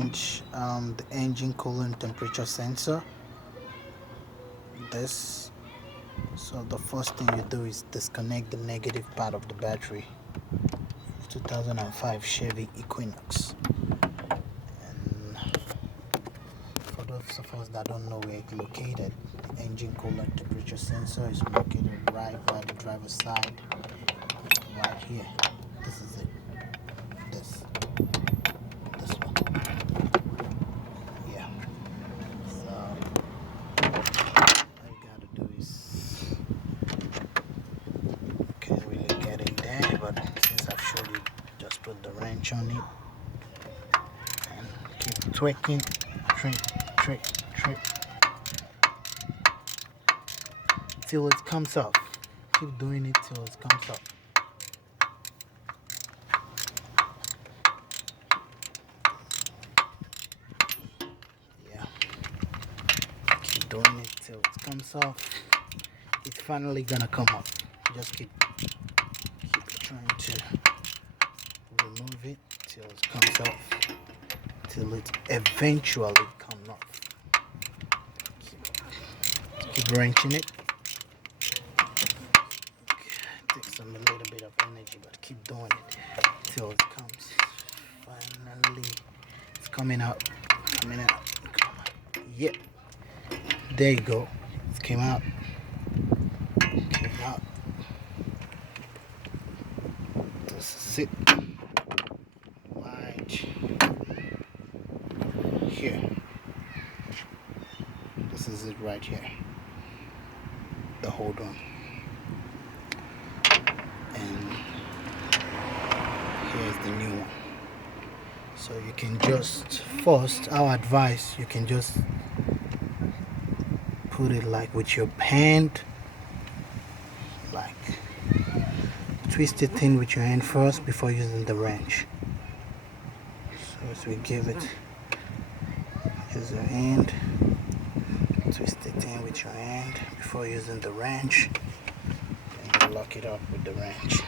change the engine coolant temperature sensor. So the first thing you do is disconnect the negative part of the battery. 2005 Chevy Equinox. And for those of us that don't know where it's located, the engine coolant temperature sensor is located right by the driver's side, right here. This is it. This one. Yeah. So all you gotta do is, can't really get in there, but since I've showed you, just put the wrench on it and keep tweaking, trick till it comes off. Keep doing it till it comes off. Yeah, keep doing it till it comes off. It's finally gonna come off. Just keep trying to remove it till it comes off, till it eventually comes off. Keep wrenching it. Takes a little bit of energy, but keep doing it till it comes. Finally, it's coming out. Yep, there you go. It came out. This is it. Right here. This is it right here. The hold on. And here's the new one. So you can just first, our advice, you can just put it like with your hand, like twist it in with your hand first before using the wrench. So as we give it, use your hand, twist it in with your hand before using the wrench, and you lock it up with the wrench.